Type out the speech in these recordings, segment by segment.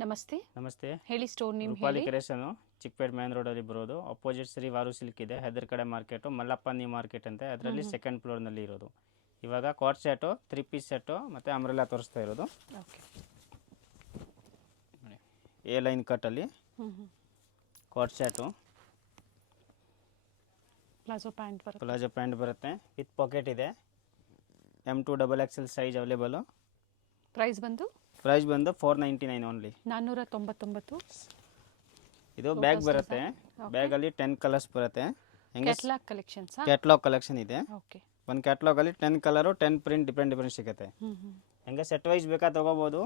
ನಮಸ್ತೆ. ನಮಸ್ತೆ. ಹೇಳಿ ಸ್ಟೋರ್ ನೇಮ್ ರೂಪಾಲಿ ಹೇಳಿ. ಕ್ರಿಯೇಷನ್ ಚಿಕ್ಕಪೇಟೆ ಮೇನ್ ರೋಡಲ್ಲಿ ಬರೋದು. ಅಪೋಸಿಟ್ ಶ್ರೀ ವಾರು ಸಿಲ್ಕ್ ಇದೆ, ಹೆದರ್ ಕಡೆ ಮಾರ್ಕೆಟು, ಮಲ್ಲಪ್ಪ ನ್ಯೂ ಮಾರ್ಕೆಟ್ ಅಂತ, ಅದರಲ್ಲಿ ಸೆಕೆಂಡ್ ಫ್ಲೋರ್ನಲ್ಲಿ ಇರೋದು. ಇವಾಗ ಕಾಟ್ ಸೆಟ್ಟು, 3 ಪೀಸ್ ಸೆಟ್ಟು ಮತ್ತು ಅಂಬ್ರೆಲಾ ತೋರಿಸ್ತಾ ಇರೋದು. ಓಕೆ. ಎ ಲೈನ್ ಕಟ್ಟಲ್ಲಿ ಕಾಟ್ ಸೆಟ್ಟು, ಪ್ಲಾಜೋ ಪ್ಯಾಂಟ್ ಬರುತ್ತೆ. ಪ್ಲಾಜೋ ಪ್ಯಾಂಟ್ ಬರುತ್ತೆ, ವಿತ್ ಪಾಕೆಟ್ ಇದೆ. M2 XXL size available. Price ಬಂದು ಬಂದು 499 ಓನ್ಲಿ. 499. ಇದು ಬ್ಯಾಗ್ ಬರುತ್ತೆ. ಬ್ಯಾಗಲ್ಲಿ 10 ಕಲರ್ಸ್ ಬರುತ್ತೆ. Catalogue collections. ಕ್ಯಾಟ್ಲಾಗ್ ಕಲೆಕ್ಷನ್ ಇದೆ. ಓಕೆ. ಒಂದು ಕ್ಯಾಟ್ಲಾಗಲ್ಲಿ 10 ಕಲರು 10 ಪ್ರಿಂಟ್ ಡಿಫ್ರೆಂಟ್ ಸಿಗುತ್ತೆ. ಹೆಂಗೆ ಸೆಟ್ ವೈಸ್ ಬೇಕಾ ತೊಗೋಬೋದು,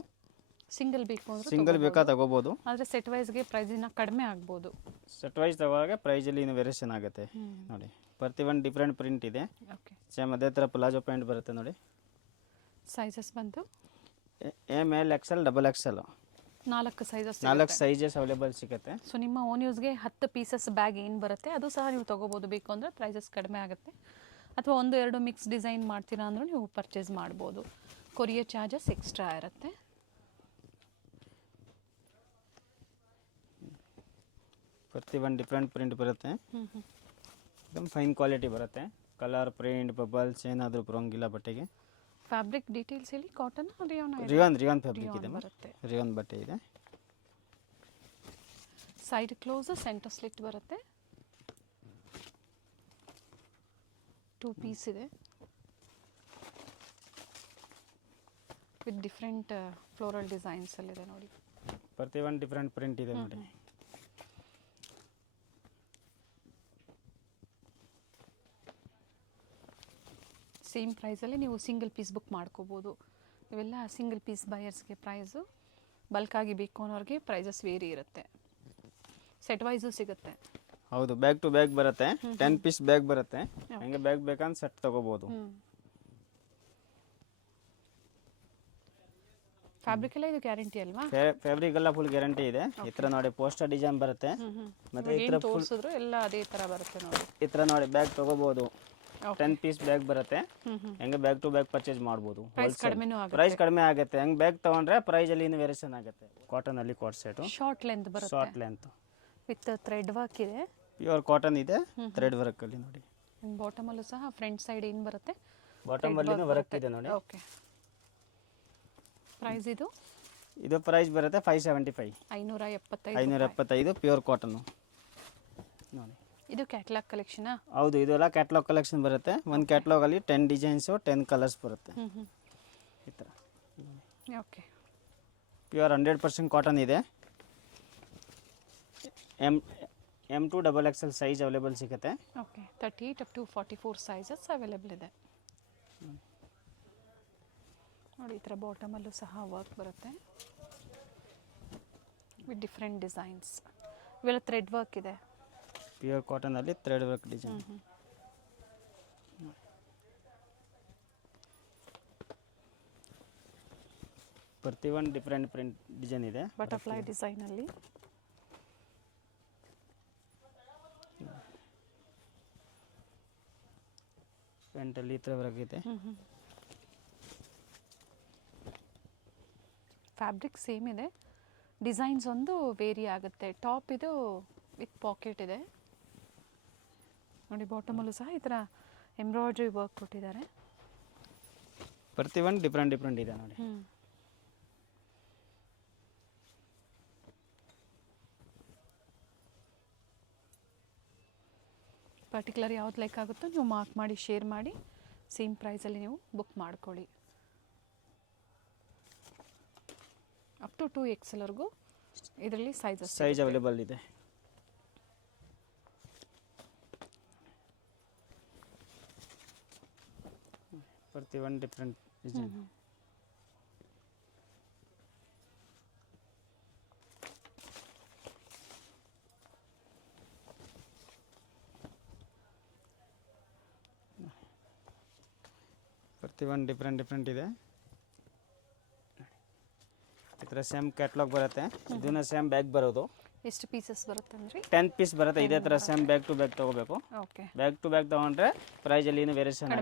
ಸಿಂಗಲ್ ಬೇಕು ಅಂದ್ರೆ ಸಿಂಗಲ್ ಬೇಕಾ ತೊಗೋಬೋದು. ಆದರೆ ಸೆಟ್ ವೈಸ್ಗೆ ಪ್ರೈಸ್ ಇನ್ನ ಕಡಿಮೆ ಆಗ್ಬೋದು. ಸೆಟ್ ವೈಸ್ ತಗೋವಾಗ ಪ್ರೈಸಲ್ಲಿ ಇನ್ನು ವೇರಿಯೇಷನ್ ಆಗುತ್ತೆ. ನೋಡಿ, ಪ್ರತಿ ಒಂದು ಡಿಫ್ರೆಂಟ್ ಪ್ರಿಂಟ್ ಇದೆ. ಓಕೆ. ಸೇಮ್ ಅದೇ ಥರ ಪ್ಲಾಜೋ ಪ್ಯಾಂಟ್ ಬರುತ್ತೆ ನೋಡಿ. ಸೈಜಸ್ ಬಂದು ML XL XXL 4 sizes. 4 sizes available ಸಿಗುತ್ತೆ. ಸೊ ನಿಮ್ಮ ಓನ್ ಯೂಸ್ಗೆ 10 ಪೀಸಸ್ ಬ್ಯಾಗ್ ಏನು ಬರುತ್ತೆ ಅದು ಸಹ ನೀವು ತೊಗೋಬೋದು. ಬೇಕು ಅಂದರೆ ಪ್ರೈಸಸ್ ಕಡಿಮೆ ಆಗುತ್ತೆ. ಅಥವಾ 1-2 ಮಿಕ್ಸ್ ಡಿಸೈನ್ ಮಾಡ್ತೀರಾ ಅಂದರೂ ನೀವು ಪರ್ಚೇಸ್ ಮಾಡ್ಬೋದು. ಕೊರಿಯರ್ ಚಾರ್ಜಸ್ ಎಕ್ಸ್ಟ್ರಾ ಇರುತ್ತೆ. ಪ್ರತಿ ಒಂದು ಡಿಫ್ರೆಂಟ್ ಪ್ರಿಂಟ್ ಬರುತ್ತೆ. एकदम ಫೈನ್ ಕ್ವಾಲಿಟಿ ಬರುತ್ತೆ. ಕಲರ್, ಪ್ರಿಂಟ್, ಬಬಲ್ಸ್ ಏನಾದರೂ ಬರೋಂಗಿಲ್ಲ ಬಟ್ಟೆಗೆ. ಫ್ಯಾಬ್ರಿಕ್ ಡೀಟೇಲ್ಸ್ ಹೇಳಿ. ಕಾಟನ್ ರಿಯಾನ್ ಫ್ಯಾಬ್ರಿಕ್ ಇದೆ, ಬರುತ್ತೆ. ರಿಯಾನ್ ಬಟ್ಟೆ ಇದೆ. ಸೈಡ್ ಕ್ಲೋಸ್, ಸೆಂಟರ್ ಸ್ಲಿಟ್ ಬರುತ್ತೆ. 2 ಪೀಸ್ ಇದೆ ವಿತ್ ಡಿಫ್ರೆಂಟ್ ಫ್ಲೋರಲ್ ಡಿಸೈನ್ಸ್ ಅಲ್ಲಿದೆ ನೋಡಿ. ಪ್ರತಿ ಒಂದು ಡಿಫ್ರೆಂಟ್ ಪ್ರಿಂಟ್ ಇದೆ ನೋಡಿ. ಸೇಮ್ ಪ್ರೈಸಲ್ಲಿ ನೀವು ಸಿಂಗಲ್ ಪೀಸ್ ಬುಕ್ ಮಾಡ್ಕೋಬೋದು. ಇವೆಲ್ಲ ಸಿಂಗಲ್ ಪೀಸ್ ಬಯರ್ಸ್ಗೆ ಪ್ರೈಸು. ಬಲ್ಕಾಗಿ ಬೇಕು ಅನ್ನೋರಿಗೆ ಪ್ರೈಸಸ್ ವೇರಿ ಇರುತ್ತೆ. ಸೆಟ್ ವೈಸು ಸಿಗುತ್ತೆ. ಹೌದು, ಬ್ಯಾಗ್ ಟು ಬ್ಯಾಗ್ ಬರುತ್ತೆ. 10 ಪೀಸ್ ಬ್ಯಾಗ್ ಬರುತ್ತೆ. ಹಂಗೆ ಬ್ಯಾಗ್ ಬೇಕಂದ್ರೆ ಸೆಟ್ ತೊಗೋಬೋದು. ಫ್ಯಾಬ್ರಿಕ್ ಎಲ್ಲ ಇದು ಗ್ಯಾರಂಟಿ ಅಲ್ವಾ? ಫ್ಯಾಬ್ರಿಕ್ ಎಲ್ಲ ಫುಲ್ ಗ್ಯಾರಂಟಿ ಇದೆ. ಈ ಥರ ನೋಡಿ ಪೋಸ್ಟರ್ ಡಿಸೈನ್ ಬರುತ್ತೆ. ಮತ್ತೆ ಈ ಥರ ತೋರಿಸಿದ್ರು ಎಲ್ಲ ಅದೇ ಥರ ಬರುತ್ತೆ ನೋಡಿ. ಈ ಥರ ನೋಡಿ ಬ್ಯಾಗ್ ತೊಗೋಬೋದು. 10 ಪೀಸ್ ಬ್ಯಾಗ್ ಬರುತ್ತೆ. ಹೆಂಗೆ ಬ್ಯಾಗ್ ಟು ಬ್ಯಾಗ್ ಪರ್ಚೇಸ್ ಮಾಡ್ಬೋದು. ಪ್ರೈಸ್ ಕಡಿಮೆ ಆಗುತ್ತೆ. ಹೆಂಗೆ ಬ್ಯಾಗ್ ತೊಗೊಂಡ್ರೆ ಪ್ರೈಸಲ್ಲಿ ಇನ್ನು ವೇರಿಯೇಷನ್ ಆಗುತ್ತೆ. ಕಾಟನಲ್ಲಿ ಕಾಟ್ ಸೆಟ್ಟು, ಶಾರ್ಟ್ ಲೆಂತ್ ಬರುತ್ತೆ. Short length with thread work ಇದೆ. ಪ್ಯೂರ್ ಕಾಟನ್ ಇದೆ, ಥ್ರೆಡ್ ವರ್ಕಲ್ಲಿ ನೋಡಿ. ಬಾಟಮಲ್ಲೂ ಸಹ ಫ್ರಂಟ್ ಸೈಡ್ ಏನು ಬರುತ್ತೆ, ಬಾಟಮಲ್ಲಿ ವರ್ಕ್ ಇದೆ ನೋಡಿ. ಓಕೆ. ಪ್ರೈಸ್ ಇದು ಪ್ರೈಸ್ ಬರುತ್ತೆ 575. 575 ಪ್ಯೂರ್ ಕಾಟನ್ ನೋಡಿ. ಇದು ಕ್ಯಾಟಲಾಗ್ ಕಲೆಕ್ಷನ್. ಹೌದು, ಇದೆಲ್ಲ ಕ್ಯಾಟಲಾಗ್ ಕಲೆಕ್ಷನ್ ಬರುತ್ತೆ. ಒಂದು ಕ್ಯಾಟಲಾಗಲ್ಲಿ 10 ಡಿಸೈನ್ಸು 10 ಕಲರ್ಸ್ ಬರುತ್ತೆ. ಈ ಥರ ಓಕೆ. ಪ್ಯೂರ್ 100% ಕಾಟನ್ ಇದೆ. M2 XXL ಸೈಜ್ ಅವೈಲೇಬಲ್ ಸಿಗುತ್ತೆ. Okay. 38 up to 44 sizes available ಇದೆ ನೋಡಿ. ಈ ಥರ ಬಾಟಮಲ್ಲೂ ಸಹ ವರ್ಕ್ ಬರುತ್ತೆ ವಿತ್ ಡಿಫ್ರೆಂಟ್ ಡಿಸೈನ್ಸ್. ಇವೆಲ್ಲ ಥ್ರೆಡ್ ವರ್ಕ್ ಇದೆ. ಪ್ಯೂರ್ ಕಾಟನಲ್ಲಿ ಥ್ರೆಡ್ ವರ್ಕ್ ಡಿಸೈನ್. ಪ್ರತಿ ಒಂದು ಡಿಫ್ರೆಂಟ್ ಪ್ರಿಂಟ್ ಡಿಸೈನ್ ಇದೆ. ಬಟರ್ಫ್ಲೈ ಡಿಸೈನಲ್ಲಿ ಪ್ಯಾಂಟಲ್ಲಿ ಈ ಥರ ವರ್ಕ್ ಇದೆ. ಫ್ಯಾಬ್ರಿಕ್ ಸೇಮ್ ಇದೆ, ಡಿಸೈನ್ಸ್ ಒಂದು ವೇರಿ ಆಗುತ್ತೆ. ಟಾಪ್ ಇದು ವಿತ್ ಪಾಕೆಟ್ ಇದೆ ನೋಡಿ. ಬಾಟಮಲ್ಲೂ ಸಹ ಈ ಥರ ಎಂಬ್ರಾಯ್ಡ್ರಿ ವರ್ಕ್ ಕೊಟ್ಟಿದ್ದಾರೆ. ಪ್ರತಿ ಒಂದು ಡಿಫ್ರೆಂಟ್ ಇದೆ ನೋಡಿ. ಪರ್ಟಿಕ್ಯುಲರ್ ಯಾವ್ದು ಲೈಕ್ ಆಗುತ್ತೋ ನೀವು ಮಾರ್ಕ್ ಮಾಡಿ ಶೇರ್ ಮಾಡಿ ಸೇಮ್ ಪ್ರೈಸಲ್ಲಿ ನೀವು ಬುಕ್ ಮಾಡ್ಕೊಳ್ಳಿ. ಅಪ್ ಟು 2XLವರೆಗೂ ಇದರಲ್ಲಿ ಸೈಜ್ ಅವೈಲೇಬಲ್ ಇದೆ. ಪ್ರತಿ ಒಂದು ಡಿಫ್ರೆಂಟ್ ಡಿಸೈನ್. ಪ್ರತಿ ಒಂದು ಡಿಫ್ರೆಂಟ್ ಇದೆ. ಈ ಥರ ಸೇಮ್ ಕ್ಯಾಟ್ಲಾಗ್ ಬರುತ್ತೆ. ಇದನ್ನ ಸೇಮ್ ಬ್ಯಾಗ್ ಬರೋದು. ಎಷ್ಟು ಪೀಸಸ್ ಬರುತ್ತೆ ಅಂದರೆ 10 ಪೀಸ್ ಬರುತ್ತೆ. ಇದೇ ಥರ ಸೇಮ್ ಬ್ಯಾಗ್ ಟು ಬ್ಯಾಗ್ ತೊಗೋಬೇಕು. ಓಕೆ. ಬ್ಯಾಗ್ ಟು ಬ್ಯಾಗ್ ತೊಗೊಂಡ್ರೆ ಪ್ರೈಸಲ್ಲಿ ಏನು ವೇರಿಯೇಷನ್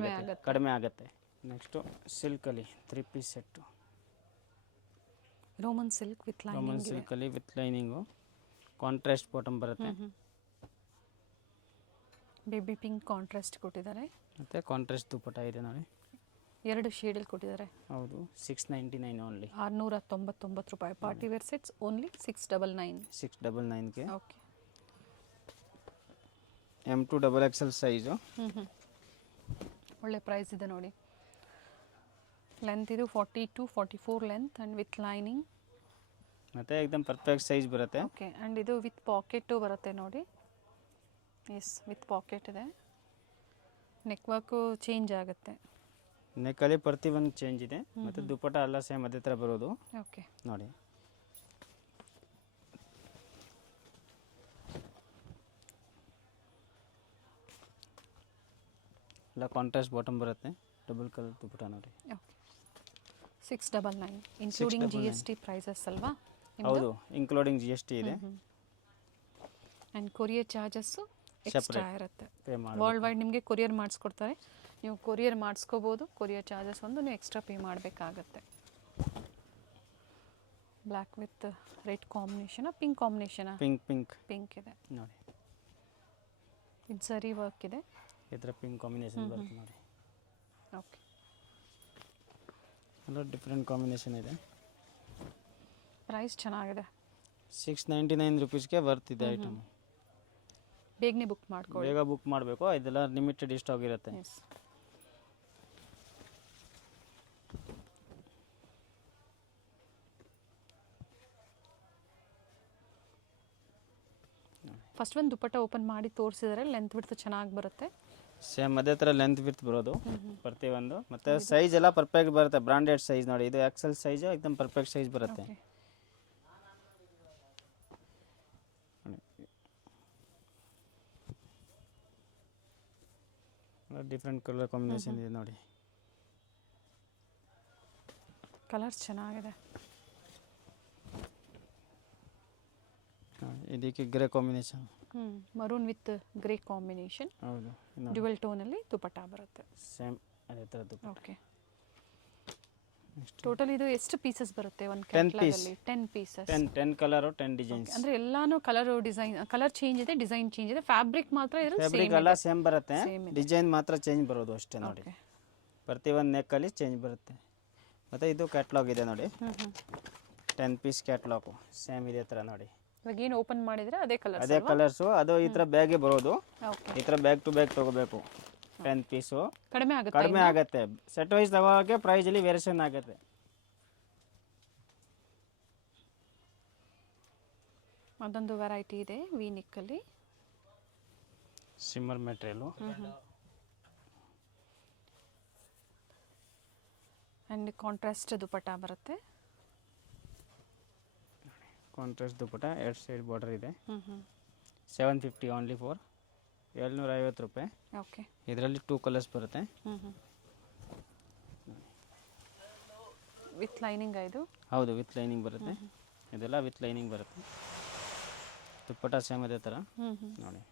ಕಡಿಮೆ ಆಗುತ್ತೆ. ನೆಕ್ಸ್ಟು ಸಿಲ್ಕಲ್ಲಿ 3 piece set. Roman silk with Roman lining ಇದೆ. ಸಿಲ್ಕಲ್ಲಿ ವಿತ್ ಲೈನಿಂಗು, ಕಾಂಟ್ರಾಸ್ಟ್ ಬಾಟಮ್ ಬರುತ್ತೆ. ಬೇಬಿ ಪಿಂಕ್ ಕಾಂಟ್ರಾಸ್ಟ್ ಕೊಟ್ಟಿದ್ದಾರೆ. ಮತ್ತು ಕಾಂಟ್ರಾಸ್ಟ್ ದುಪ್ಪಟ ಇದೆ ನೋಡಿ. 2 ಶೇಡಲ್ಲಿ ಕೊಟ್ಟಿದ್ದಾರೆ. ಹೌದು, 699 ಓನ್ಲಿ. 699 ರೂಪಾಯಿ. Party wear sets only 699. 699ಗೆ. ಓಕೆ. M2 XXL size. ಒಳ್ಳೆ ಪ್ರೈಸ್ ಇದೆ ನೋಡಿ. ಲೆಂತ್ ಇದು 40-44 ಲೆಂತ್ ಆ್ಯಂಡ್ ವಿತ್ ಲೈನಿಂಗ್. ಮತ್ತು ಏಕದಮ್ ಪರ್ಫೆಕ್ಟ್ ಸೈಜ್ ಬರುತ್ತೆ. ಓಕೆ. ಆ್ಯಂಡ್ ಇದು ವಿತ್ ಪಾಕೆಟು ಬರುತ್ತೆ ನೋಡಿ. ಎಸ್, ವಿತ್ ಪಾಕೆಟ್ ಇದೆ. ನೆಕ್ ವರ್ಕು ಚೇಂಜ್ ಆಗುತ್ತೆ. ನೆಕ್ಕಲ್ಲಿ ಪ್ರತಿಯೊಂದು ಚೇಂಜ್ ಇದೆ. ಮತ್ತು ದುಪ್ಪಟ ಎಲ್ಲ ಸೇಮ್ ಅದೇ ಥರ ಬರೋದು. ಓಕೆ. ನೋಡಿ, ಎಲ್ಲ ಕಾಂಟ್ರಾಸ್ಟ್ ಬಾಟಮ್ ಬರುತ್ತೆ. ಡಬಲ್ ಕಲರ್ ದುಪ್ಪಟ ನೋಡಿ. ಓಕೆ. 699 ಇನ್ಕ್ಲೂಡಿಂಗ್ GST ಪ್ರೈಸಸ್ ಅಲ್ವಾ? ಹೌದು, ಇನ್ಕ್ಲೂಡಿಂಗ್ GST ಇದೆ. ಆ್ಯಂಡ್ ಕೊರಿಯರ್ ಚಾರ್ಜಸ್ಸು ಎಕ್ಸ್ಟ್ರಾ ಇರುತ್ತೆ. ಪೇ ಮಾಡಿ ವರ್ಲ್ಡ್ ವೈಡ್ ನಿಮಗೆ ಕೊರಿಯರ್ ಮಾಡಿಸ್ಕೊಡ್ತಾರೆ. ನೀವು ಕೊರಿಯರ್ ಮಾಡಿಸ್ಕೋಬೋದು. ಕೊರಿಯರ್ ಚಾರ್ಜಸ್ ಒಂದು ನೀವು ಎಕ್ಸ್ಟ್ರಾ ಪೇ ಮಾಡಬೇಕಾಗತ್ತೆ. Black with red combination, pink combination? Pink ಇದೆ ನೋಡಿ. ಇದು ಸರಿ ವರ್ಕ್ ಇದೆ. ಈ ಥರ ಪಿಂಕ್ ಕಾಂಬಿನೇಷನ್ ಬರುತ್ತೆ ನೋಡಿ. ಓಕೆ. ಎಲ್ಲ ಡಿಫ್ರೆಂಟ್ ಕಾಂಬಿನೇಷನ್ ಇದೆ. ಪ್ರೈಸ್ ಚೆನ್ನಾಗಿದೆ. 699 ರುಪೀಸ್ಗೆ ಬರ್ತಿದೆ ಐಟಮ್. ಬೇಗನೆ ಬುಕ್ ಮಾಡ್ಕೊಳ್ಳಿ. ಬೇಗ ಬುಕ್ ಮಾಡಬೇಕು. ಇದೆಲ್ಲ ಲಿಮಿಟೆಡ್ ಸ್ಟಾಕ್ ಇರುತ್ತೆ. ಎಸ್. ಫಸ್ಟ್ ಒಂದು ದುಪ್ಪಟ್ಟ ಓಪನ್ ಮಾಡಿ ತೋರಿಸಿದರೆ ಲೆಂತ್ ಬಿಡ್ತು ಚೆನ್ನಾಗಿ ಬರುತ್ತೆ. ಸೇಮ್ ಅದೇ ಥರ ಲೆಂತ್ ವಿತ್ ಬರೋದು ಪ್ರತಿಯೊಂದು. ಮತ್ತು ಸೈಜ್ ಎಲ್ಲ ಪರ್ಫೆಕ್ಟ್ ಬರುತ್ತೆ. ಬ್ರಾಂಡೆಡ್ ಸೈಜ್ ನೋಡಿ. ಇದು XL ಸೈಜು ಏಕದಮ್ ಪರ್ಫೆಕ್ಟ್ ಸೈಜ್ ಬರುತ್ತೆ. ಡಿಫ್ರೆಂಟ್ ಕಲರ್ ಕಾಂಬಿನೇಷನ್ ಇದೆ ನೋಡಿ. ಕಲರ್ಸ್ ಚೆನ್ನಾಗಿದೆ. ಇದಕ್ಕೆ grey combination. Maroon with grey combination. ಹೌದು, ಡ್ಯುವೆಲ್ ಟೋನಲ್ಲಿ ದುಪ್ಪಟ್ಟ ಬರುತ್ತೆ. ಸೇಮ್ ಅದೇ ಥರ ದುಪ್ಪಟ್ಟ. ಓಕೆ. ಟೋಟಲ್ ಇದು ಎಷ್ಟು ಪೀಸಸ್ ಬರುತ್ತೆ ಒಂದು 10 ಕ್ಯಾಟಲಾಗಲ್ಲಿ? 10 ಪೀಸಸ್. 10 colour 10 designs. ಅಂದರೆ ಎಲ್ಲಾನು ಕಲರ್ ಚೇಂಜ್ ಇದೆ, ಡಿಸೈನ್ ಚೇಂಜ್ ಇದೆ. ಫ್ಯಾಬ್ರಿಕ್ ಮಾತ್ರ ಇದ್ರಲ್ಲಿ ಫ್ಯಾಬ್ರಿಕ್ ಎಲ್ಲ ಸೇಮ್ ಬರುತ್ತೆ. ಡಿಸೈನ್ ಮಾತ್ರ ಚೇಂಜ್ ಬರೋದು ಅಷ್ಟೇ ನೋಡಿ. ಪ್ರತಿಯೊಂದು ನೆಕ್ಕಲ್ಲಿ ಚೇಂಜ್ ಬರುತ್ತೆ. ಮತ್ತು ಇದು ಕ್ಯಾಟ್ಲಾಗ್ ಇದೆ ನೋಡಿ. 10 ಪೀಸ್ ಕ್ಯಾಟ್ಲಾಗು ಸೇಮ್ ಇದೇ ಥರ ನೋಡಿ. ಇವಾಗ ಏನು ಓಪನ್ ಮಾಡಿದ್ರೆ ಅದೇ ಕಲರ್. ಅದೇ ಕಲರ್ಸು. ಅದು ಈ ಥರ ಬ್ಯಾಗೆ ಬರೋದು. ಓಕೆ. ಈ ಥರ ಬ್ಯಾಗ್ ಟು ಬ್ಯಾಗ್ ತೊಗೋಬೇಕು. 10 ಪೀಸು ಕಡಿಮೆ ಆಗುತ್ತೆ. ಸೆಟ್ ವೈಸ್ ತಗೋಕ್ಕೆ ಪ್ರೈಸಲ್ಲಿ ವೇರಿಯೇಷನ್ ಆಗುತ್ತೆ. ಅದೊಂದು ವೆರೈಟಿ ಇದೆ ವಿ ನೆಕ್ಕಲ್ಲಿ. Shimmer material. And contrast dupatta ಬರುತ್ತೆ. ಕಾಂಟ್ರಾಸ್ಟ್ ದುಪ್ಪಟ್ಟ 2 ಸೈಡ್ ಬಾರ್ಡರ್ ಇದೆ. 750 ಓನ್ಲಿ ಫಾರ್ 750 ರೂಪಾಯಿ. ಓಕೆ. ಇದರಲ್ಲಿ 2 ಕಲರ್ಸ್ ಬರುತ್ತೆ. ವಿತ್ ಲೈನಿಂಗ್ ಇದು? ಹೌದು, ವಿತ್ ಲೈನಿಂಗ್ ಬರುತ್ತೆ. ಇದೆಲ್ಲ ವಿತ್ ಲೈನಿಂಗ್ ಬರುತ್ತೆ. ದುಪ್ಪಟ್ಟ ಸೇಮ್ ಅದೇ ಥರ ನೋಡಿ.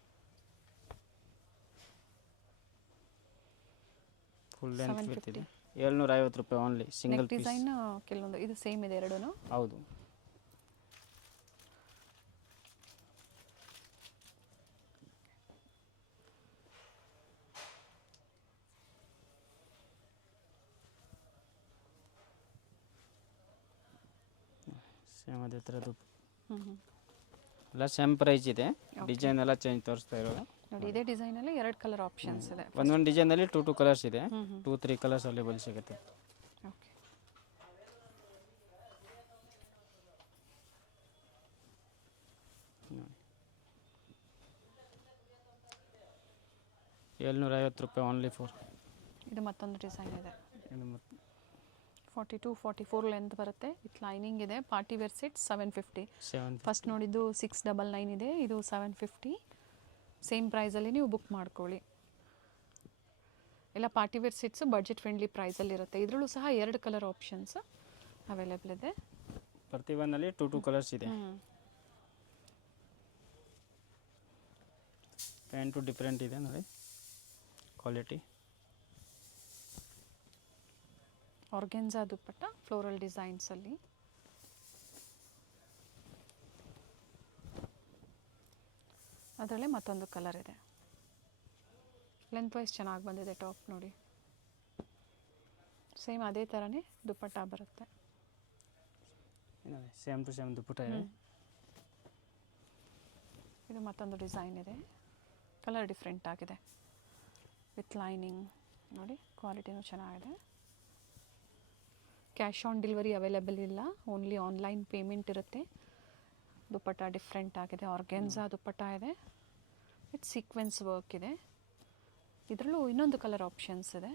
ಫುಲ್ ಲೆಂತ್ ವಿತ್ ಇದೆ. 750 ರೂಪಾಯಿ ಓನ್ಲಿ ಸಿಂಗಲ್ ಪೀಸ್. ಡಿಸೈನ್ ಕೆಲವೊಂದು ಇದು ಸೇಮ್ ಇದೆ ಎರಡೂ. ಹೌದು. ಸೇಮ್ ಅದೇ ಥರದ್ದು ಎಲ್ಲ ಸೇಮ್ ಪ್ರೈಸ್ ಇದೆ. ಡಿಸೈನ್ ಎಲ್ಲ ಚೇಂಜ್ ತೋರಿಸ್ತಾ ಇರೋದು ನೋಡಿ. ಇದೇ ಡಿಸೈನಲ್ಲಿ 2 ಕಲರ್ ಆಪ್ಷನ್ಸ್ ಇದೆ. ಒಂದೊಂದು ಡಿಸೈನಲ್ಲಿ 2 ಕಲರ್ಸ್ ಇದೆ. 2-3 ಕಲರ್ಸ್ ಅವೈಲೇಬಲ್ ಸಿಗುತ್ತೆ. ಓಕೆ. 750 ರೂಪಾಯಿ ಓನ್ಲಿ ಫಾರ್. ಇದು ಮತ್ತೊಂದು ಡಿಸೈನ್ ಇದೆ. 42-44 ಲೆಂತ್ ಬರುತ್ತೆ. ವಿತ್ ಲೈನಿಂಗ್ ಇದೆ. Party wear set 750. ಫಸ್ಟ್ ನೋಡಿದ್ದು 699 ಇದೆ. ಇದು 750. ಸೇಮ್ ಪ್ರೈಸಲ್ಲಿ ನೀವು ಬುಕ್ ಮಾಡ್ಕೊಳ್ಳಿ. ಎಲ್ಲ party wear sets budget friendly ಪ್ರೈಸಲ್ಲಿ ಇರುತ್ತೆ. ಇದರಲ್ಲೂ ಸಹ 2 ಕಲರ್ ಆಪ್ಷನ್ಸ್ ಅವೈಲೇಬಲ್ ಇದೆ. ಪ್ರತಿಯೊಂದಲ್ಲಿ 2 ಕಲರ್ಸ್ ಇದೆ. ಪ್ಯಾಂಟು ಡಿಫ್ರೆಂಟ್ ಇದೆ ನೋಡಿ ಕ್ವಾಲಿಟಿ. ಆರ್ಗೆನ್ಸಾ ದುಪ್ಪಟ್ಟ ಫ್ಲೋರಲ್ ಡಿಸೈನ್ಸಲ್ಲಿ. ಅದರಲ್ಲೇ ಮತ್ತೊಂದು ಕಲರ್ ಇದೆ. ಲೆಂತ್ ವೈಸ್ ಚೆನ್ನಾಗಿ ಬಂದಿದೆ ಟಾಪ್ ನೋಡಿ. ಸೇಮ್ ಅದೇ ಥರನೇ ದುಪ್ಪಟ್ಟ ಬರುತ್ತೆ. ಸೇಮ್ ಟು ಸೇಮ್ ದುಪ್ಪಟ್ಟ ಇದೆ. ಇದು ಮತ್ತೊಂದು ಡಿಸೈನ್ ಇದೆ, ಕಲರ್ ಡಿಫ್ರೆಂಟ್ ಆಗಿದೆ ವಿತ್ ಲೈನಿಂಗ್ ನೋಡಿ. ಕ್ವಾಲಿಟಿನೂ ಚೆನ್ನಾಗಿದೆ. ಕ್ಯಾಶ್ ಆನ್ ಡೆಲಿವರಿ ಅವೈಲೇಬಲ್ ಇಲ್ಲ, ಓನ್ಲಿ ಆನ್ಲೈನ್ ಪೇಮೆಂಟ್ ಇರುತ್ತೆ. ದುಪ್ಪಟ್ಟ ಡಿಫ್ರೆಂಟ್ ಆಗಿದೆ, ಆರ್ಗೆನ್ಸಾ ದುಪ್ಪಟ್ಟ ಇದೆ ವಿತ್ ಸೀಕ್ವೆನ್ಸ್ ವರ್ಕ್ ಇದೆ. ಇದರಲ್ಲೂ ಇನ್ನೊಂದು ಕಲರ್ ಆಪ್ಷನ್ಸ್ ಇದೆ,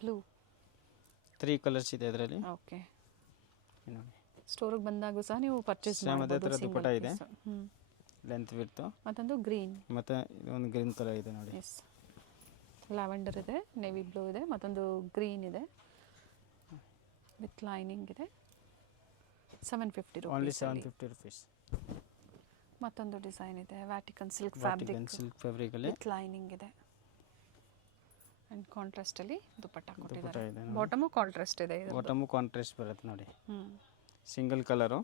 ಬ್ಲೂ. 3 ಕಲರ್ಸ್ ಇದೆ ಇದರಲ್ಲಿ. ಓಕೆ, ನೋಡಿ ಸ್ಟೋರಿಗೆ ಬಂದಾಗೂ ಸಹ ನೀವು ಪರ್ಚೇಸ್ ಸೇಮ್ ಅದೇ ಥರ ಮಾಡಬಹುದು. ದುಪ್ಪಟ್ಟ ಇದೆ, ಲೆಂತ್ ವಿಡ್ತು. ಮತ್ತೊಂದು ಗ್ರೀನ್, ಮತ್ತು ಇದೊಂದು ಗ್ರೀನ್ ಕಲರ್ ಇದೆ ನೋಡಿ. ಎಸ್, ಲ್ಯಾವೆಂಡರ್ ಇದೆ, ನೇವಿ ಬ್ಲೂ ಇದೆ, ಮತ್ತೊಂದು ಗ್ರೀನ್ ಇದೆ ವಿತ್ ಲೈನಿಂಗ್ ಇದೆ. 750 ಓನ್ಲಿ ರೂಪೀಸ್. 750 ರುಪೀಸ್. ಮತ್ತೊಂದು ಡಿಸೈನ್ ಇದೆ, Vatican silk Vatican fabric silk ಫ್ಯಾಬ್ರಿಕಲ್ಲಿ ವಿತ್ ಲೈನಿಂಗ್ ಇದೆ ಆ್ಯಂಡ್ ಕಾಂಟ್ರಾಸ್ಟಲ್ಲಿ ದುಪ್ಪಟ್ಟ ಕೊಟ್ಟಿದ್ದಾರೆ. ಇದೆ ನೋಡಿ. ಬಾಟಮು ಕಾಂಟ್ರಾಸ್ಟ್ ಇದೆ ಇದು. ಬಾಟಮು ಕಾಂಟ್ರಾಸ್ಟ್ ಬರುತ್ತೆ ನೋಡಿ. ಸಿಂಗಲ್ ಕಲರು,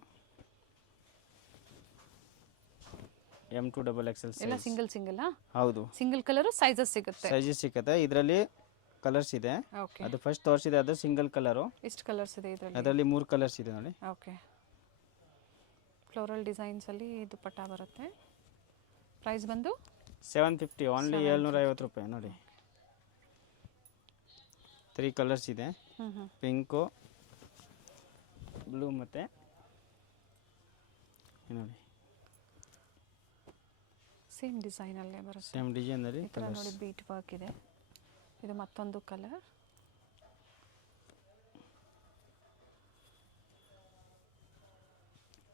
M2XXL ಎಲ್ಲ ಸೈಜ್. Single single. ಹೌದು, ಸಿಂಗಲ್ ಕಲರು ಸೈಜಸ್ ಸಿಗುತ್ತೆ. ಸೈಜಸ್ ಸಿಗುತ್ತೆ. ಇದರಲ್ಲಿ ಕಲರ್ಸ್ ಇದೆ. ಓಕೆ, ಅದು ಫಸ್ಟ್ ತೋರಿಸಿದೆ, ಅದು ಸಿಂಗಲ್ ಕಲರು. ಎಷ್ಟು ಕಲರ್ಸ್ ಇದೆ ಇದರಲ್ಲಿ? ಅದರಲ್ಲಿ 3 ಕಲರ್ಸ್ ಇದೆ ನೋಡಿ. ಓಕೆ, ಫ್ಲೋರಲ್ ಡಿಸೈನ್ಸಲ್ಲಿ ದುಪ್ಪಟ್ಟ ಬರುತ್ತೆ. ಪ್ರೈಸ್ ಬಂದು 750, ಓನ್ಲಿ 750 ರೂಪಾಯಿ ನೋಡಿ. 3 ಕಲರ್ಸ್ ಇದೆ, ಪಿಂಕು, ಬ್ಲೂ ಮತ್ತು ನೋಡಿ ಸೇಮ್ ಡಿಸೈನಲ್ಲೇ ಬರುತ್ತೆ. ಸೇಮ್ ಡಿಸೈನಲ್ಲಿ ಈ ಥರ ನೋಡಿ ಬೀಟ್ ವರ್ಕ್ ಇದೆ. ಇದು ಮತ್ತೊಂದು ಕಲರ್.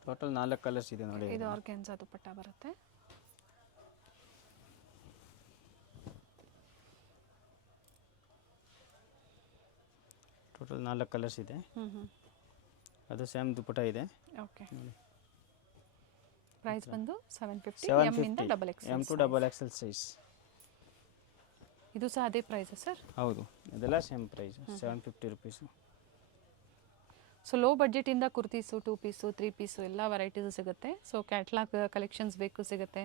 ಟೋಟಲ್ 4 ಕಲರ್ಸ್ ಇದೆ ನೋಡಿ. ಇದು ಆರ್ಗೆನ್ಸಾ ದುಪ್ಪಟ್ಟ ಬರುತ್ತೆ. ಟೋಟಲ್ 4 ಕಲರ್ಸ್ ಇದೆ. ಅದು ಸೇಮ್ ದುಪ್ಪಟ್ಟ ಇದೆ. ಓಕೆ, ಪ್ರೈಸ್ ಬಂದು 750. M2XXL size. ಇದು ಸಹ ಅದೇ ಪ್ರೈಸ್ ಸರ್? ಹೌದು, ಅದೆಲ್ಲ same price 750 rupees. So low ಬಡ್ಜೆಟಿಂದ ಕುರ್ತೀಸು, 2 ಪೀಸು, 3 ಪೀಸು ಎಲ್ಲ ವೆರೈಟೀಸು ಸಿಗುತ್ತೆ. ಸೊ ಕ್ಯಾಟ್ಲಾಗ್ ಕಲೆಕ್ಷನ್ಸ್ ಬೇಕು ಸಿಗುತ್ತೆ,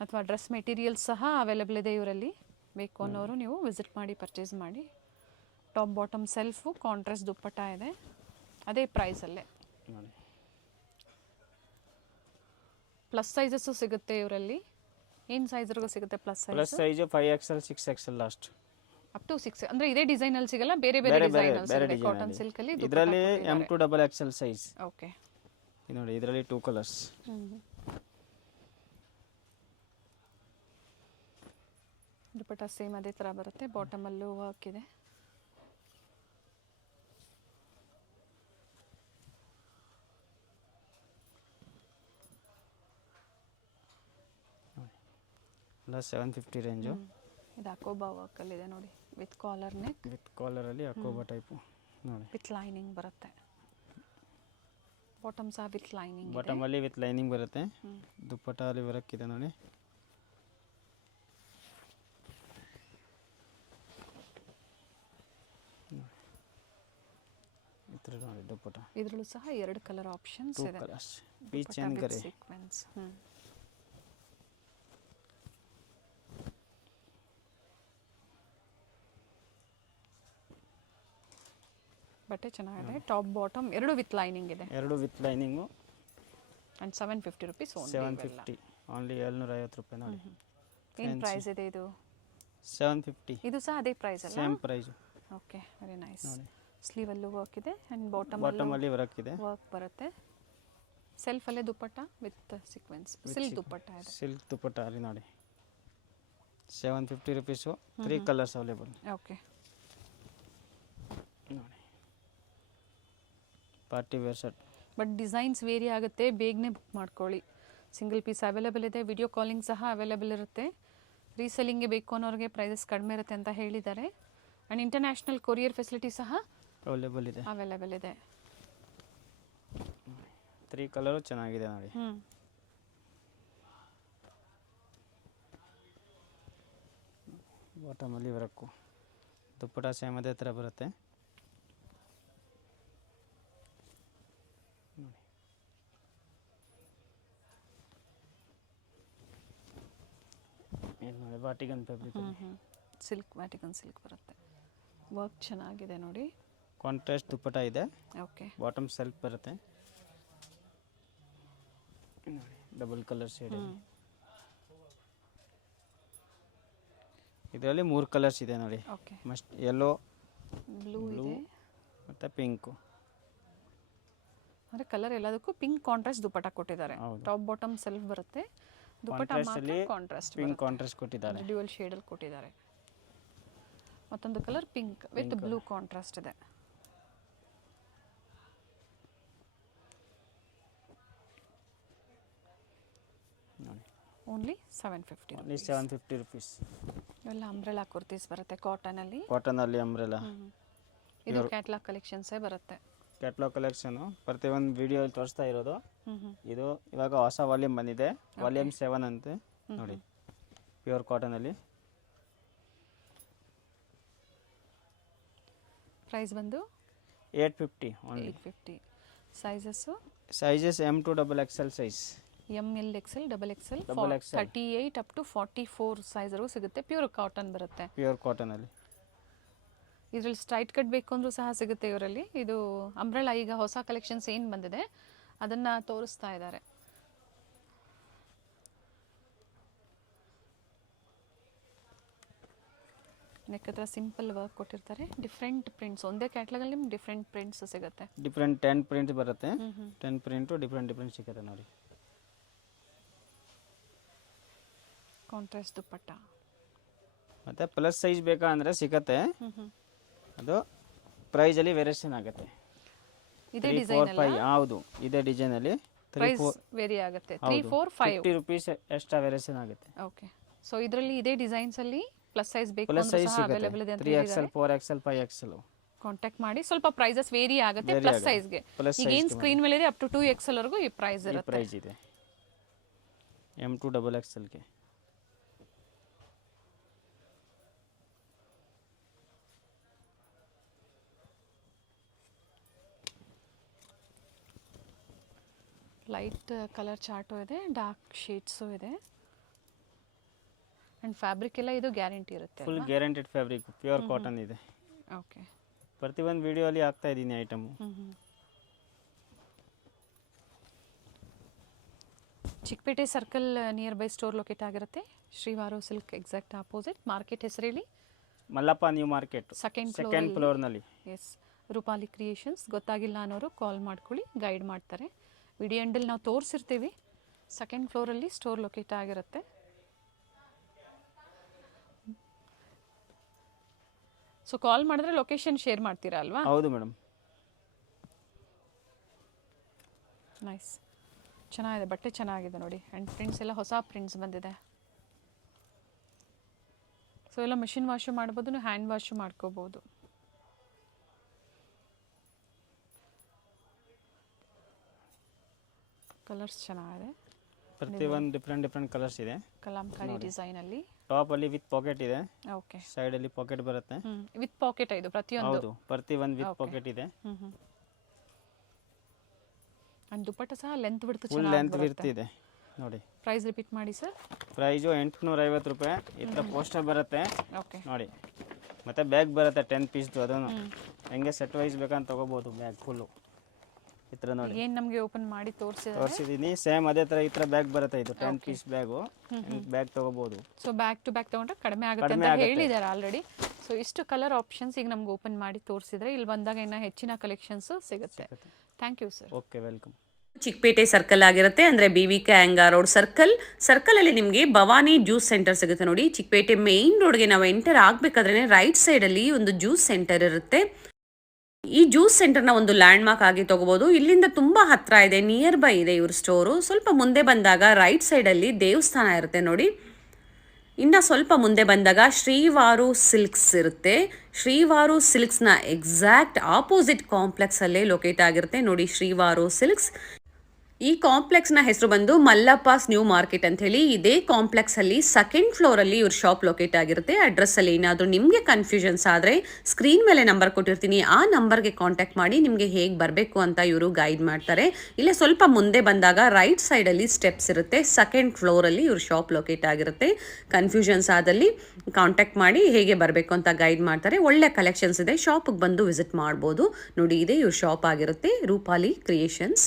ಅಥವಾ ಡ್ರೆಸ್ ಮೆಟೀರಿಯಲ್ಸ್ ಸಹ ಅವೈಲೇಬಲ್ ಇದೆ ಇವರಲ್ಲಿ. ಬೇಕು ಅನ್ನೋರು ನೀವು ವಿಸಿಟ್ ಮಾಡಿ ಪರ್ಚೇಸ್ ಮಾಡಿ. ಟಾಪ್ ಬಾಟಮ್ ಸೆಲ್ಫು ಕಾಂಟ್ರಾಸ್ಟ್ ದುಪ್ಪಟ್ಟ ಇದೆ, ಅದೇ ಪ್ರೈಸಲ್ಲೇ. ನೋಡಿ ಪ್ಲಸ್ ಸೈಜಸ್ಸು ಸಿಗುತ್ತೆ ಇವರಲ್ಲಿ. ಏನು ಸೈಜ್ವರೆಗೂ ಸಿಗುತ್ತೆ plus plus size? Size 5XL 6XL last. Up to 6, ಅಂದರೆ ಇದೇ ಡಿಸೈನಲ್ಲಿ ಸಿಗಲ್ಲ, ಬೇರೆ ಬೇರೆ ಡಿಸೈನಲ್ಲಿ ಕಾಟನ್ ಸಿಲ್ಕಲ್ಲಿ. ಇದರಲ್ಲಿ M2XXL ಸೈಜ್. ಓಕೆ, ನೋಡಿ ಇದರಲ್ಲಿ 2 ಕಲರ್ಸ್. ದುಪ್ಪಟ್ಟ ಸೇಮ್ ಅದೇ ಥರ ಬರುತ್ತೆ, ಬಾಟಮಲ್ಲೂ ವರ್ಕ್ ಇದೆ. ಎಲ್ಲ 750 ರೇಂಜು. ಇದು ಅಕೋಬಾ ವರ್ಕಲ್ಲಿದೆ ನೋಡಿ, ವಿತ್ ಕಾಲರ್ ನೆಕ್, ವಿತ್ ಕಾಲರಲ್ಲಿ ಅಕೋಬಾ ಟೈಪು ನೋಡಿ. ವಿತ್ ಲೈನಿಂಗ್ ಬರುತ್ತೆ. ಬಾಟಮ್ ಸಹ ವಿತ್ ಲೈನಿಂಗ್. ಬಾಟಮಲ್ಲಿ ವಿತ್ ಲೈನಿಂಗ್ ಬರುತ್ತೆ. ದುಪ್ಪಟ್ಟ ಅಲ್ಲಿ ವರ್ಕ್ ಇದೆ ನೋಡಿ. ಇದ್ರ ನೋಡಿ ದುಪ್ಪಟ್ಟ. ಇದರಲ್ಲೂ ಸಹ 2 ಕಲರ್ ಆಪ್ಷನ್ಸ್ 2 ಇದೆ. Colours, peach and grey. Sequence. ಬಟ್ಟೆ ಚೆನ್ನಾಗಿದೆ. ಟಾಪ್ ಬಾಟಮ್ ಎರಡು ವಿತ್ ಲೈನಿಂಗ್ ಇದೆ. ಎರಡು with lining. And 750 rupees only. 750, only 750 ರೂಪಾಯಿ ನೋಡಿ. ಏನು ಪ್ರೈಸ್ ಇದೆ ಇದು? 750. ಇದು ಸಹ ಅದೇ ಪ್ರೈಸ್ ಅಲ್ಲ? Same price. Okay, very nice. ನೋಡಿ ಸ್ಲೀವಲ್ಲೂ ವರ್ಕ್ ಇದೆ ಆ್ಯಂಡ್ ಬಾಟಮಲ್ಲಿ ವರ್ಕ್ ಇದೆ, ವರ್ಕ್ ಬರುತ್ತೆ. ಸೆಲ್ಫಲ್ಲೇ dupatta with sequence, silk dupatta ಇದೆ. ಸಿಲ್ಕ್ ದುಪ್ಪಟ್ಟ ಅಲ್ಲಿ ನೋಡಿ 750 ರುಪೀಸು. 3 colours available. ಓಕೆ, ನೋಡಿ party wear shirt. But designs vary ಆಗುತ್ತೆ, ಬೇಗನೆ ಬುಕ್ ಮಾಡ್ಕೊಳ್ಳಿ. ಸಿಂಗಲ್ ಪೀಸ್ ಅವೈಲೇಬಲ್ ಇದೆ, ವಿಡಿಯೋ ಕಾಲಿಂಗ್ ಸಹ ಅವೈಲೇಬಲ್ ಇರುತ್ತೆ. ರೀಸೆಲ್ಲಿಂಗ್ಗೆ ಬೇಕು ಅನ್ನೋರಿಗೆ ಪ್ರೈಸಸ್ ಕಡಿಮೆ ಇರುತ್ತೆ ಅಂತ ಹೇಳಿದ್ದಾರೆ. ಆ್ಯಂಡ್ ಇಂಟರ್ನ್ಯಾಷನಲ್ ಕೊರಿಯರ್ ಫೆಸಿಲಿಟಿ ಸಹ ಅವೈಲೇಬಲ್ ಇದೆ. 3 ಕಲರು ಚೆನ್ನಾಗಿದೆ ನೋಡಿ. ಬಾಟಮಲ್ಲಿ ವರ್ಕು, ದುಪ್ಪಟ್ಟ ಸೇಮ್ ಅದೇ ಥರ ಬರುತ್ತೆ. ನೋಡಿ ವಾಟಿಗನ್ ಫ್ಯಾಬ್ರಿಕ್. ಸಿಲ್ಕ್ ವ್ಯಾಟಿಕನ್ ಸಿಲ್ಕ್ ಬರುತ್ತೆ. ವರ್ಕ್ ಚೆನ್ನಾಗಿದೆ ನೋಡಿ. ಕಾಂಟ್ರಾಸ್ಟ್ ದುಪ್ಪಟ ಇದೆ. ಓಕೆ. ಬಾಟಮ್ ಸೆಲ್ಫ್ ಬರುತ್ತೆ. Double colour shade. ಇದರಲ್ಲಿ 3 ಕಲರ್ಸ್ ಇದೆ ನೋಡಿ. ಓಕೆ. ಮಸ್ಟ್ ಯೆಲ್ಲೋ, ಬ್ಲೂ ಇದೆ ಮತ್ತು ಪಿಂಕು. ಅಂದರೆ ಕಲರ್ ಎಲ್ಲದಕ್ಕೂ ಪಿಂಕ್ ಕಾಂಟ್ರಾಸ್ಟ್ ದುಪ್ಪಟ ಕೊಟ್ಟಿದ್ದಾರೆ. ಟಾಪ್ ಬಾಟಮ್ ಸೆಲ್ಫ್ ಬರುತ್ತೆ. ದುಪ್ಪಟ ಮಾತ್ರ ಕಾಂಟ್ರಾಸ್ಟ್ ಪಿಂಕ್ ಕಾಂಟ್ರಾಸ್ಟ್ ಕೊಟ್ಟಿದ್ದಾರೆ. ಡ್ಯುಯಲ್ ಶೇಡಲ್ಲಿ ಕೊಟ್ಟಿದ್ದಾರೆ. ಮತ್ತೊಂದು colour pink with blue contrast ಇದೆ. ಓನ್ಲಿ 750. Only 750 rupees. ಇವೆಲ್ಲ ಅಂಬ್ರೆಲಾ ಕುರ್ತೀಸ್ ಬರುತ್ತೆ ಕಾಟನಲ್ಲಿ. ಕಾಟನಲ್ಲಿ ಅಂಬ್ರೆಲಾ. ಇದು ಕ್ಯಾಟ್ಲಾಗ್ ಕಲೆಕ್ಷನ್ಸೇ ಬರುತ್ತೆ. ಕ್ಯಾಟ್ಲಾಗ್ ಕಲೆಕ್ಷನು ಪ್ರತಿಯೊಂದು ವಿಡಿಯೋಲಿ ತೋರಿಸ್ತಾ ಇರೋದು. ಇದು ಇವಾಗ ಹೊಸ ವಾಲ್ಯೂಮ್ ಬಂದಿದೆ, ವಾಲ್ಯೂಮ್ 7 ಅಂತೆ ನೋಡಿ. ಪ್ಯೂರ್ ಕಾಟನಲ್ಲಿ. ಪ್ರೈಸ್ ಬಂದು 850 only. 850. Sizes sizes M to XXL size. ML XL XXL 38 up to 44 ಸೈಜರು ಸಿಗುತ್ತೆ. ಪ್ಯೂರ್ ಕಾಟನ್ ಬರುತ್ತೆ. ಪ್ಯೂರ್ ಕಾಟನಲ್ಲಿ. ಇದರಲ್ಲಿ ಸ್ಟ್ರೈಟ್ ಕಟ್ ಬೇಕು ಅಂದರೂ ಸಹ ಸಿಗುತ್ತೆ ಇವರಲ್ಲಿ. ಇದು ಅಂಬ್ರೆಲಾ ಈಗ ಹೊಸ ಕಲೆಕ್ಷನ್ಸ್ ಏನು ಬಂದಿದೆ ಅದನ್ನು ತೋರಿಸ್ತಾ ಇದ್ದಾರೆ. ನೆಕ್ ಹತ್ರ ಸಿಂಪಲ್ ವರ್ಕ್ ಕೊಟ್ಟಿರ್ತಾರೆ. ಡಿಫ್ರೆಂಟ್ ಪ್ರಿಂಟ್ಸ್, ಒಂದೇ ಕ್ಯಾಟ್ಲಾಗಲ್ಲಿ ನಿಮ್ಗೆ ಡಿಫ್ರೆಂಟ್ ಪ್ರಿಂಟ್ಸ್ ಸಿಗುತ್ತೆ. ಡಿಫ್ರೆಂಟ್ 10 ಪ್ರಿಂಟ್ ಬರುತ್ತೆ. 10 ಪ್ರಿಂಟು ಡಿಫ್ರೆಂಟ್ ಸಿಗುತ್ತೆ ನೋಡಿ. ಕಾಂಟ್ರಾಸ್ಟ್ ದುಪ್ಪಟ್ಟ. ಮತ್ತು ಪ್ಲಸ್ ಸೈಜ್ ಬೇಕಾ ಅಂದರೆ ಸಿಗುತ್ತೆ. ಅದು ಪ್ರೈಸಲ್ಲಿ ವೇರಿಯೇಷನ್ ಆಗುತ್ತೆ. ಇದೇ ಡಿಸೈನ್ ಅಲ್ಲ? ಹೌದು, ಇದೇ ಡಿಸೈನಲ್ಲಿ ಪ್ರೈಸ್ ವೇರಿ ಆಗುತ್ತೆ. 3, 4, 5 50 ರುಪೀಸ್ ಎಕ್ಸ್ಟ್ರಾ ವೇರಿಯೇಷನ್ ಆಗುತ್ತೆ. ಓಕೆ. ಸೊ ಇದರಲ್ಲಿ ಇದೇ ಡಿಸೈನ್ಸ್ ಅಲ್ಲಿ ಪ್ಲಸ್ ಸೈಜ್ ಬೇಕು ಪ್ಲಸ್ ಅಂದ್ರೆ ಸೈಜ್ ಸಹ ಸಿಗುತ್ತೆ. ಅವೈಲೇಬಲ್ ಇದೆ ಅಂತ 3XL 4XL 5XL ಕಾಂಟ್ಯಾಕ್ಟ್ ಮಾಡಿ. ಸ್ವಲ್ಪ ಪ್ರೈಸಸ್ ವೇರಿ ಆಗುತ್ತೆ ಪ್ಲಸ್ ಸೈಜ್ಗೆ. ಈಗ ಏನು ಸ್ಕ್ರೀನ್ ಮೇಲೆ ಇದೆ ಅಪ್ ಟು 2XL ವರೆಗೂ ಈ ಪ್ರೈಸ್ ಇರುತ್ತೆ. ಪ್ರೈಸ್ ಇದೆ M to XXL ಗೆ. ಲೈಟ್ ಕಲರ್ ಚಾರ್ಟು ಇದೆ, ಡಾರ್ಕ್ ಶೇಡ್ಸು ಇದೆ. ಆ್ಯಂಡ್ ಫ್ಯಾಬ್ರಿಕ್ ಎಲ್ಲ ಇದು ಗ್ಯಾರಂಟಿ ಇರುತ್ತೆ. Full guaranteed fabric, pure cotton ಇದೆ. ಓಕೆ. ಪ್ರತಿಯೊಂದು ವಿಡಿಯೋಲಿ ಹಾಕ್ತಾ ಇದ್ದೀನಿ item. Chickpet circle near by store locate ಆಗಿರುತ್ತೆ. Srivaru silk exact opposite. Market ಹೆಸರು ಹೇಳಿ? ಮಲ್ಲಪ್ಪ ನ್ಯೂ ಮಾರ್ಕೆಟ್, ಸೆಕೆಂಡ್ ಫ್ಲೋರ್ನಲ್ಲಿ. Yes, Rupali creations. ಗೊತ್ತಾಗಿಲ್ಲ ಅನ್ನೋರು ಕಾಲ್ ಮಾಡ್ಕೊಳ್ಳಿ, ಗೈಡ್ ಮಾಡ್ತಾರೆ. ವಿಡಿಯೋ ಎಂಡಲ್ಲಿ ನಾವು ತೋರಿಸಿರ್ತೀವಿ. ಸೆಕೆಂಡ್ ಫ್ಲೋರಲ್ಲಿ ಸ್ಟೋರ್ ಲೊಕೇಟ್ ಆಗಿರುತ್ತೆ. ಸೊ ಕಾಲ್ ಮಾಡಿದ್ರೆ ಲೊಕೇಶನ್ ಶೇರ್ ಮಾಡ್ತೀರಾ ಅಲ್ವಾ? ಹೌದು ಮೇಡಮ್. ನೈಸ್, ಚೆನ್ನಾಗಿದೆ, ಬಟ್ಟೆ ಚೆನ್ನಾಗಿದೆ ನೋಡಿ. ಆ್ಯಂಡ್ ಪ್ರಿಂಟ್ಸ್ ಎಲ್ಲ ಹೊಸ ಪ್ರಿಂಟ್ಸ್ ಬಂದಿದೆ. ಸೊ ಎಲ್ಲ ಮಿಷಿನ್ ವಾಶು ಮಾಡ್ಬೋದು, ಹ್ಯಾಂಡ್ ವಾಶು ಮಾಡ್ಕೋಬೋದು. ಕಲರ್ಸ್ ಚೆನ್ನಾಗಿದೆ. ಪ್ರತಿಯೊಂದು ಡಿಫ್ರೆಂಟ್ ಕಲರ್ಸ್ ಇದೆ. ಕಲಾಂಕಾರಿ ಡಿಸೈನ್ ಅಲ್ಲಿ. ಟಾಪ್ ಅಲ್ಲಿ ವಿತ್ ಪಾಕೆಟ್ ಇದೆ. ಓಕೆ. ಸೈಡ್ ಅಲ್ಲಿ ಪಾಕೆಟ್ ಬರುತ್ತೆ. ವಿತ್ ಪಾಕೆಟ್ ಇದು ಪ್ರತಿಯೊಂದು? ಹೌದು, ಪ್ರತಿಯೊಂದು ವಿತ್ ಪಾಕೆಟ್ ಇದೆ. ಅಂಡ್ ದುಪ್ಪಟ್ಟ ಸಹ ಲೆಂತ್ ಬಿಡ್ತು, ಫುಲ್ ಲೆಂತ್ ಇರ್ತಿದೆ ನೋಡಿ. ಪ್ರೈಸ್ ರಿಪೀಟ್ ಮಾಡಿ ಸರ್. ಪ್ರೈಸು 850 ರೂಪಾಯಿ. ಈ ಥರ ಪೋಸ್ಟರ್ ಬರುತ್ತೆ. ಓಕೆ. ನೋಡಿ, ಮತ್ತೆ ಬ್ಯಾಗ್ ಬರುತ್ತೆ 10 ಪೀಸ್ದು. ಅದನ್ನು ಹೆಂಗೆ ಸೆಟ್ ವೈಸ್ ಬೇಕಂತ ತಗೋಬಹುದು. ಬ್ಯಾಗ್ ಫುಲ್ಲು ಈ ಥರ ನೋಡಿ. ಏನು ನಮಗೆ ಓಪನ್ ಮಾಡಿ ತೋರಿಸಿದ್ದೀನಿ. ಸೇಮ್ ಅದೇ ಥರ ಈ ಥರ ಬ್ಯಾಗ್ ಬರುತ್ತೆ. ಇದು 10 ಪೀಸ್ ಬ್ಯಾಗು. ಬ್ಯಾಗ್ ತಗೋಬಹುದು. ಸೊ ಬ್ಯಾಗ್ ಟು ಬ್ಯಾಗ್ ತಗೊಂಡ್ರೆ ಕಡಿಮೆ ಆಗುತ್ತೆ ಅಂತ ಹೇಳಿದ್ದಾರೆ ಆಲ್ರೆಡಿ. ಸೊ ಇಷ್ಟು ಕಲರ್ ಆಪ್ಷನ್ಸ್ ಈಗ ನಮ್ಗೆ ಓಪನ್ ಮಾಡಿ ತೋರಿಸಿದ್ರೆ ಇಲ್ಲಿ ಬಂದಾಗ ಇನ್ನು ಹೆಚ್ಚಿನ ಕಲೆಕ್ಷನ್ಸ್ ಸಿಗುತ್ತೆ. Thank you sir. Okay, welcome. Chikkapete circle ಆಗಿರುತ್ತೆ, ಅಂದರೆ BVK ಅಯ್ಯಂಗಾರ್ ರೋಡ್ ಸರ್ಕಲಲ್ಲಿ ನಿಮಗೆ ಭವಾನಿ ಜ್ಯೂಸ್ ಸೆಂಟರ್ ಸಿಗುತ್ತೆ ನೋಡಿ. ಚಿಕ್ಕಪೇಟೆ ಮೇನ್ ರೋಡ್ಗೆ ನಾವು ಎಂಟರ್ ಆಗಬೇಕಾದ್ರೆ ರೈಟ್ ಸೈಡಲ್ಲಿ ಒಂದು ಜ್ಯೂಸ್ ಸೆಂಟರ್ ಇರುತ್ತೆ. ಈ ಜ್ಯೂಸ್ ಸೆಂಟರ್ನ ಒಂದು ಲ್ಯಾಂಡ್ ಮಾರ್ಕ್ ಆಗಿ ತಗೋಬಹುದು. ಇಲ್ಲಿಂದ ತುಂಬ ಹತ್ರ ಇದೆ, ನಿಯರ್ ಬೈ ಇದೆ ಇವ್ರ ಸ್ಟೋರು. ಸ್ವಲ್ಪ ಮುಂದೆ ಬಂದಾಗ ರೈಟ್ ಸೈಡಲ್ಲಿ ದೇವಸ್ಥಾನ ಇರುತ್ತೆ ನೋಡಿ. ಇನ್ನು ಸ್ವಲ್ಪ ಮುಂದೆ ಬಂದಾಗ ಶ್ರೀವಾರು ಸಿಲ್ಕ್ಸ್ ಇರುತ್ತೆ. ಶ್ರೀವಾರು ಸಿಲ್ಕ್ಸ್ನ ಎಕ್ಸಾಕ್ಟ್ ಆಪೋಸಿಟ್ ಕಾಂಪ್ಲೆಕ್ಸಲ್ಲೇ ಲೊಕೇಟ್ ಆಗಿರುತ್ತೆ ನೋಡಿ ಶ್ರೀವಾರು ಸಿಲ್ಕ್ಸ್. ಈ ಕಾಂಪ್ಲೆಕ್ಸ್ನ ಹೆಸರು ಬಂದು ಮಲ್ಲಪ್ಪಾಸ್ ನ್ಯೂ ಮಾರ್ಕೆಟ್ ಅಂತ ಹೇಳಿ. ಇದೇ ಕಾಂಪ್ಲೆಕ್ಸ್ ಅಲ್ಲಿ ಸೆಕೆಂಡ್ ಫ್ಲೋರ್ ಅಲ್ಲಿ ಇವ್ರ ಶಾಪ್ ಲೊಕೇಟ್ ಆಗಿರುತ್ತೆ. ಅಡ್ರೆಸ್ ಅಲ್ಲಿ ಏನಾದರೂ ನಿಮಗೆ ಕನ್ಫ್ಯೂಷನ್ಸ್ ಆದ್ರೆ ಸ್ಕ್ರೀನ್ ಮೇಲೆ ನಂಬರ್ ಕೊಟ್ಟಿರ್ತೀನಿ, ಆ ನಂಬರ್ಗೆ ಕಾಂಟ್ಯಾಕ್ಟ್ ಮಾಡಿ ನಿಮಗೆ ಹೇಗೆ ಬರಬೇಕು ಅಂತ ಇವರು ಗೈಡ್ ಮಾಡ್ತಾರೆ. ಇಲ್ಲೇ ಸ್ವಲ್ಪ ಮುಂದೆ ಬಂದಾಗ ರೈಟ್ ಸೈಡ್ ಅಲ್ಲಿ ಸ್ಟೆಪ್ಸ್ ಇರುತ್ತೆ. ಸೆಕೆಂಡ್ ಫ್ಲೋರ್ ಅಲ್ಲಿ ಇವ್ರ ಶಾಪ್ ಲೊಕೇಟ್ ಆಗಿರುತ್ತೆ. ಕನ್ಫ್ಯೂಷನ್ಸ್ ಆದಲ್ಲಿ ಕಾಂಟ್ಯಾಕ್ಟ್ ಮಾಡಿ ಹೇಗೆ ಬರಬೇಕು ಅಂತ ಗೈಡ್ ಮಾಡ್ತಾರೆ. ಒಳ್ಳೆ ಕಲೆಕ್ಷನ್ಸ್ ಇದೆ, ಶಾಪ್ಗೆ ಬಂದು ವಿಸಿಟ್ ಮಾಡ್ಬೋದು. ನೋಡಿ, ಇದೆ ಇವ್ರ ಶಾಪ್ ಆಗಿರುತ್ತೆ, ರೂಪಾಲಿ ಕ್ರಿಯೇಷನ್ಸ್.